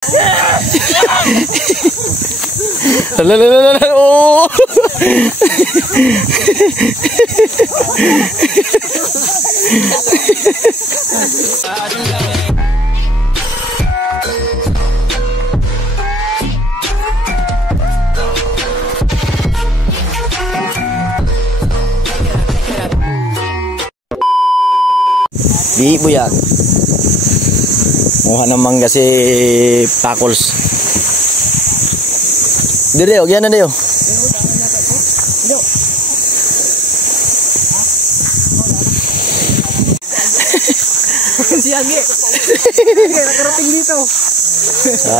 Oh. Di buyag. Muha naman kasi Pakols. Dire, og yan na dayo. Siyagi. Nakarating dito.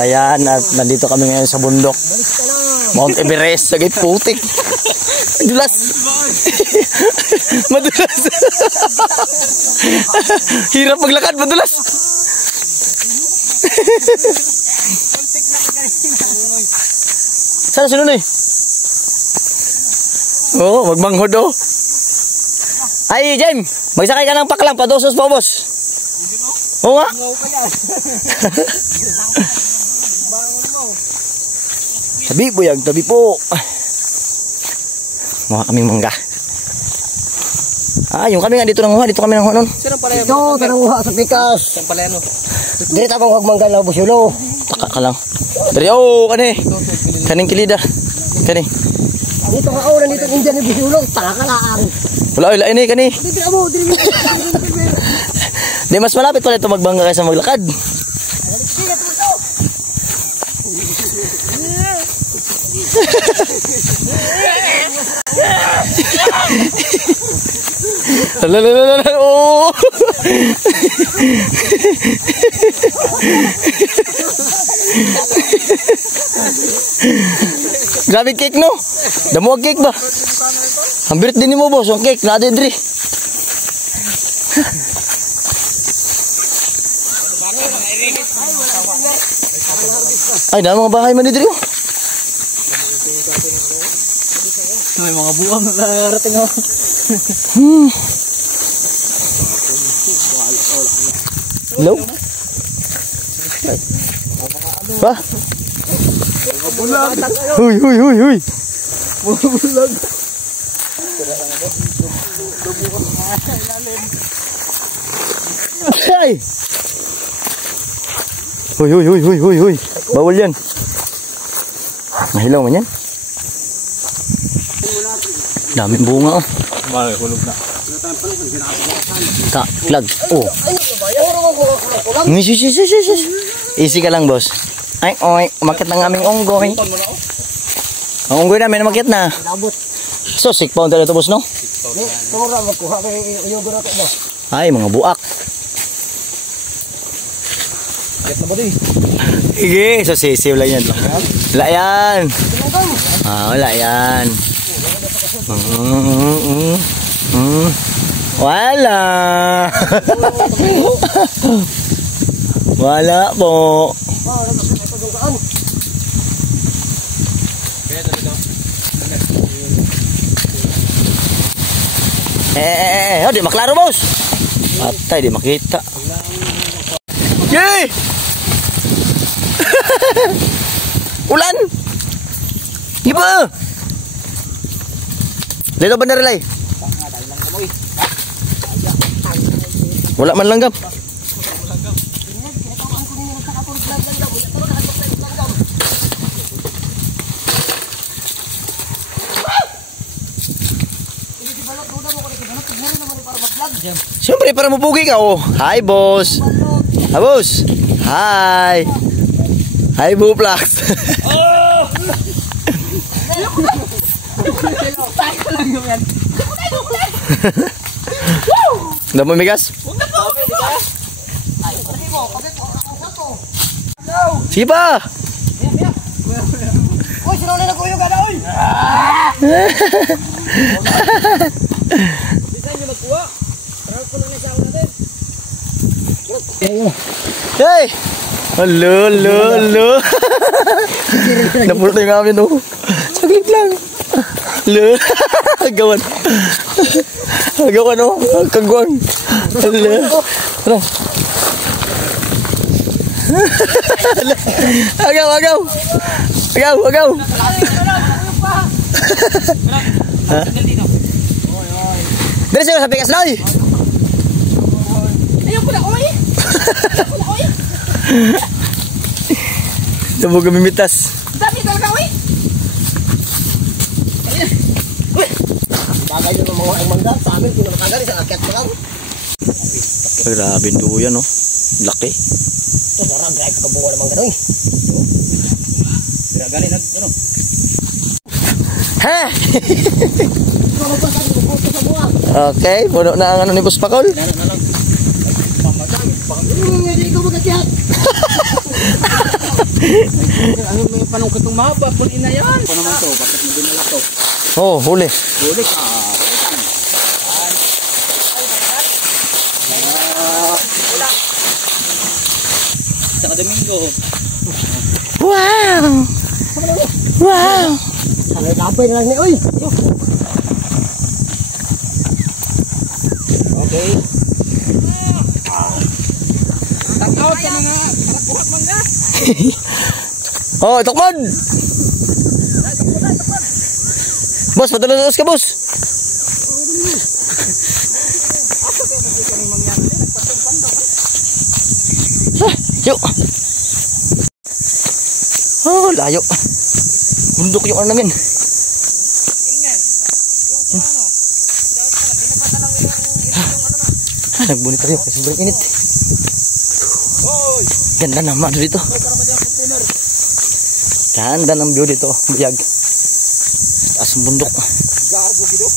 Ayan, at nandito kami ngayon sa bundok. Mount Everest, sagay putik. Madulas. Madulas. Hirap maglakad, madulas. Sana sunod eh. Oo, magmanghod oh. Ay, Jem, magsakay ka ng paklang, padosos po, boss. Oo nga. Tabi, buyag, tabi po. Mga kaming mangga. Ah, yung kami nga dito nanguha, dito kami nanguha nun. Ito, nanguha sa pikas. Dito tabang huwag mangga na busyulo. Taka ka lang. Dari, oh, kani. Kaning kilida. Kani. Dito ka, oh, nandito yung dyan yung busyulo. Taka ka lang. Wala, wala, ini, kani. Dito mo, dito. Di, mas malapit pala ito magbangga kaysa maglakad. Oh. Grabe cake no? Damo ang cake ba? Ang birit din mo boss, ang cake na adedri. Ay, dami mga bahay man didri oh. May mga buwang narating ako. Hello? Ba? Huy, huy, huy, huy. Bulag. Ay! Huy, huy, huy, huy, huy, huy. Bawal yan. Nahilaw man yan. Daming bunga oh. Hulog na. Lag. Oh. Easy ka lang boss. Ay, oy. Umakit ng aming unggoy. Ang unggoy namin umakit na. So, 6 pound talaga ito boss no? Ay, mga buak. Sige, so sisiw lang yan. Wala yan. Ah, wala yan. Wala. Wala po. Oh, di maklaro boss. Patay, di makita. Yay! Ulan! Giba! Dito ba narilay? Wala man langgam. Siyempre para mapugi ka oh. Hi boss. Hi boss. Hi. Hi Buplax. Oh! Udah mau migas? Sige pa. Uy, sinuli na kuyo ka na, uy! Bisa nyo magkuha. Parang kulong niya sa ako natin. Hey! Halo, halo, halo. Napulot na yung amin, oh. Saglit lang. Halo. Agawan. Agawan, oh. Kagwang. Halo. Tara. Agaw, agaw. Agaw, agaw. Ha? Dali sila sa pikas na, oy. Ayaw ko na, oy. Sabog kami mitas. Dami talaga, oy. Bagay nyo ng mga mangga. Sa amin, kung nakagaling sa akyat pa lang. Grabe duyan, no? Laki. Ito, sarang drive ka buwa ng mangga doon. Galing nag, ano? Ha? Okay, puno na ang ano ni Boss Pakol. Hindi ko magakyat. Ano may panong katong mahaba, pun ina yan. Ano naman to, bakit mo dinala to? Oh, huli. Huli ka. Saka Domingo. Wow! Wow! Sana tapay na lang ni, uy. Okay. Takaw ka mga karakuhat mangga. Oh, tukmod! Boss, patulos ka, boss. Yuk. Oh, layo. Bundok yung ano namin. Nagbunit tayo kasi sobrang init. Ganda naman dito. Ganda ng view dito, buyag. Taas ng bundok. Gago gido.